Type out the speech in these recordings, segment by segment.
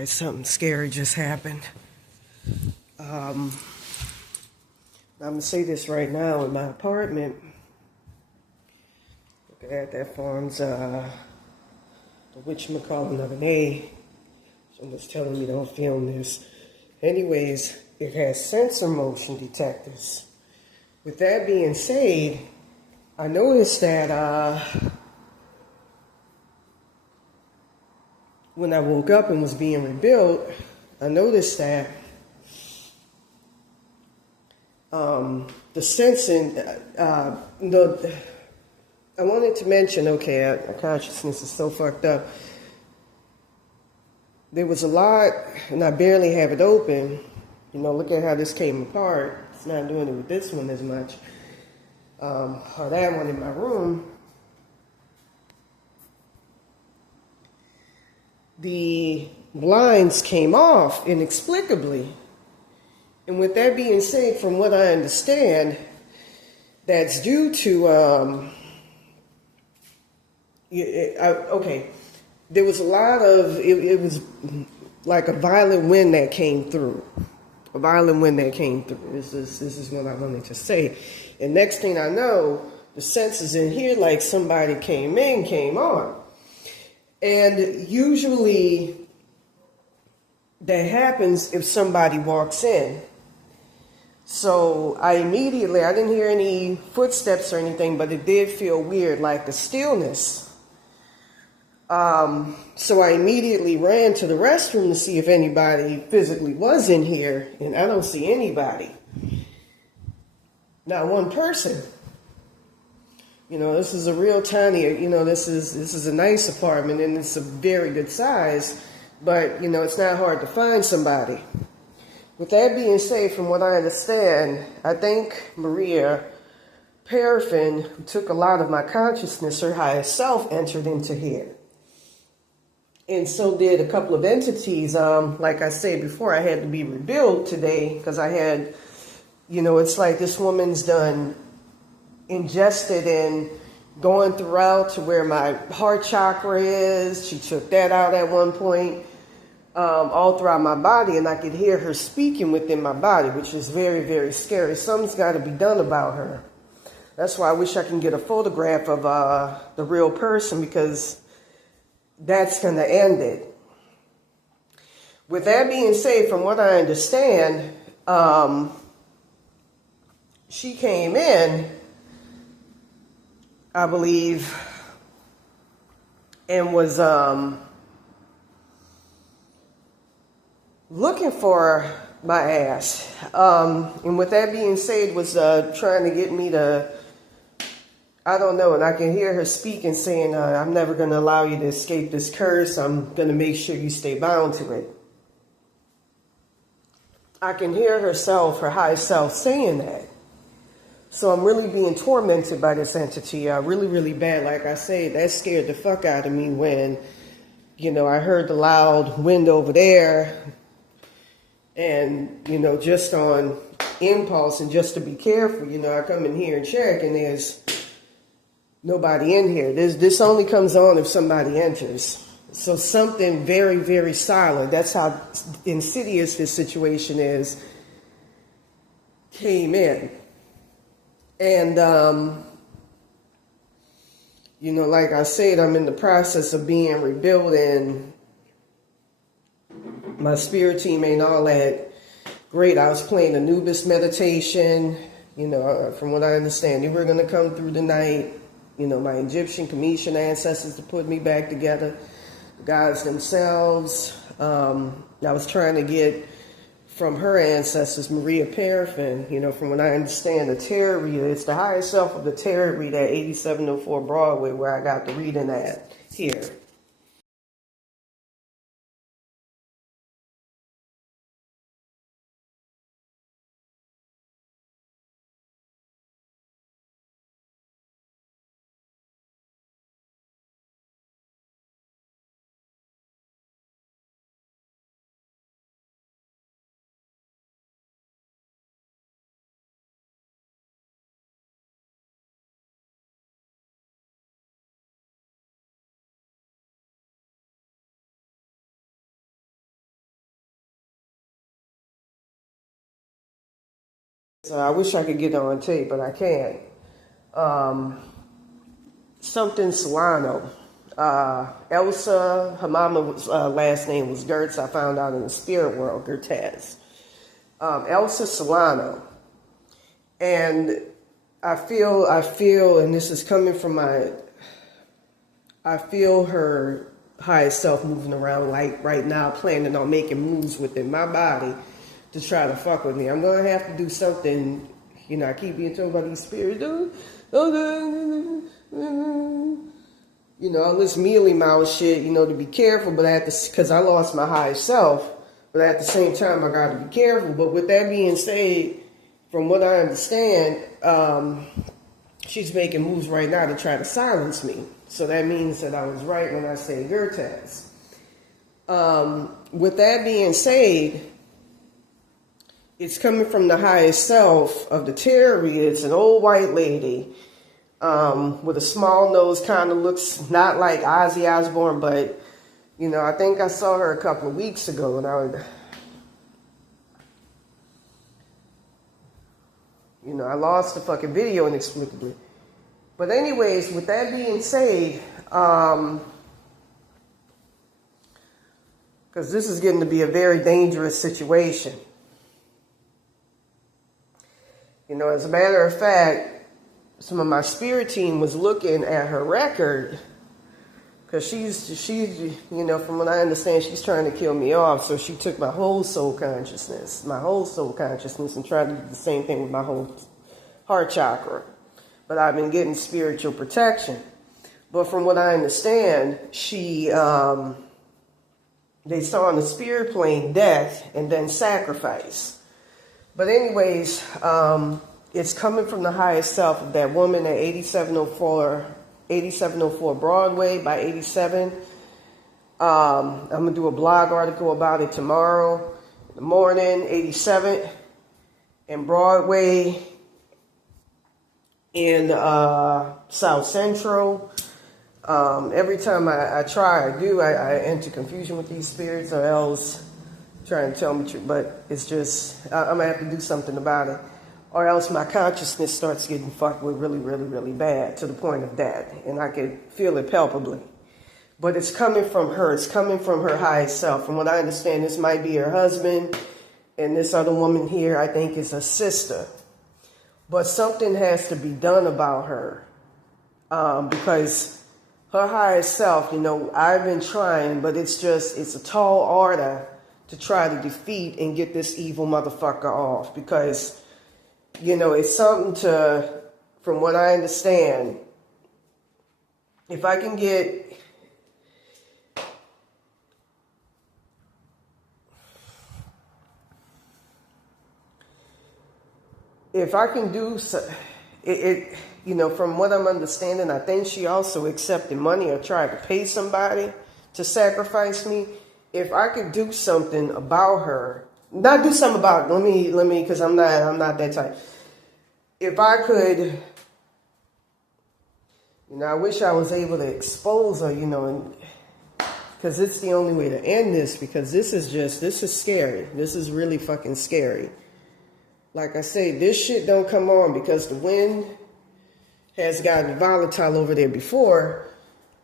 Alright, something scary just happened. I'm gonna say this right now in my apartment. Look at that farm's the whatchamacallit of an A. Someone's telling me don't film this. Anyways, it has sensor motion detectors. With that being said, I noticed that when I woke up and was being rebuilt, I noticed that the sensing, I wanted to mention, okay, our consciousness is so fucked up. There was a lot, and I barely have it open. You know, look at how this came apart. It's not doing it with this one as much. Or that one in my room. The blinds came off inexplicably. And with that being said, from what I understand, that's due to, okay, there was a lot of, it was like a violent wind that came through. A violent wind that came through. This is what I wanted to say. And next thing I know, the sensors in here, like somebody came in, came on. And usually that happens if somebody walks in. So I didn't hear any footsteps or anything, but it did feel weird, like the stillness. So I immediately ran to the restroom to see if anybody physically was in here, and I don't see anybody. Not one person. You know, this is a real tiny, you know, this is a nice apartment, and it's a very good size, but, you know, it's not hard to find somebody. With that being said, from what I understand, I think Maria Parafin, who took a lot of my consciousness, her highest self, entered into here. And so did a couple of entities. Like I said before, I had to be rebuilt today because I had, you know, it's like this woman's done ingested and going throughout to where my heart chakra is. She took that out at one point, all throughout my body, and I could hear her speaking within my body, which is very, very scary. Something's got to be done about her. That's why I wish I can get a photograph of the real person, because that's going to end it. With that being said, from what I understand, she came in, I believe, and was looking for my ass. And with that being said, was trying to get me to, I don't know, and I can hear her speaking, saying, I'm never going to allow you to escape this curse. I'm going to make sure you stay bound to it. I can hear herself, her high self, saying that. So I'm really being tormented by this entity, really, really bad. Like I say, that scared the fuck out of me when, you know, I heard the loud wind over there. And, you know, just on impulse and just to be careful, you know, I come in here and check, and there's nobody in here. This only comes on if somebody enters. So something very, very silent, that's how insidious this situation is, came in. And, you know, like I said, I'm in the process of being rebuilt, and my spirit team ain't all that great. I was playing Anubis meditation, you know, from what I understand. They were going to come through the night. You know, my Egyptian Cometian ancestors to put me back together, the gods themselves. I was trying to get from her ancestors, Maria Parafin, you know, from what I understand, the tarot reader. It's the highest self of the tarot reader at 8704 Broadway, where I got the reading at here. So I wish I could get it on tape, but I can't. Something Solano. Elsa, her mama's last name was Gertz. I found out in the spirit world, Gertaz. Elsa Solano. And I feel, and this is coming from I feel her highest self moving around like right now, planning on making moves within my body to try to fuck with me. I'm going to have to do something, you know, I keep being told by these spirits, you know, all this mealy mouth shit, you know, to be careful, but because I lost my highest self, but at the same time, I got to be careful. But with that being said, from what I understand, she's making moves right now to try to silence me. So that means that I was right when I say Gertaz. With that being said, it's coming from the highest self of the tarot. It's an old white lady with a small nose, kind of looks not like Ozzy Osbourne, but, you know, I think I saw her a couple of weeks ago, and I lost the fucking video inexplicably. But anyways, with that being said, because this is getting to be a very dangerous situation. You know, as a matter of fact, some of my spirit team was looking at her record, because she's, you know, from what I understand, she's trying to kill me off. So she took my whole soul consciousness, and tried to do the same thing with my whole heart chakra. But I've been getting spiritual protection. But from what I understand, they saw on the spirit plane death and then sacrifice. But anyways, it's coming from the highest self of that woman at 8704 Broadway by 87. I'm going to do a blog article about it tomorrow in the morning, 87 and Broadway in South Central. Every time I enter confusion with these spirits, or else trying to tell me truth, but it's just, I'm going to have to do something about it, or else my consciousness starts getting fucked with really, really, really bad, to the point of death, and I can feel it palpably. But it's coming from her. It's coming from her highest self. From what I understand, this might be her husband, and this other woman here, I think, is her sister. But something has to be done about her, because her highest self, you know, I've been trying, but it's a tall order to try to defeat and get this evil motherfucker off. Because, you know, it's something from what I understand, if I can do it, you know, from what I'm understanding, I think she also accepted money or tried to pay somebody to sacrifice me. If I could do something about her, not do something about, let me, because I'm not that type. If I could, you know, I wish I was able to expose her, you know, because it's the only way to end this, because this is scary. This is really fucking scary. Like I say, this shit don't come on because the wind has gotten volatile over there before,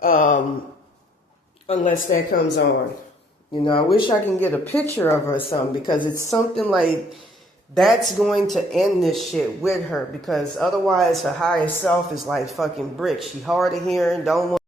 unless that comes on. You know, I wish I can get a picture of her or something, because it's something like that's going to end this shit with her, because otherwise her highest self is like fucking brick. She hard of hearing, don't want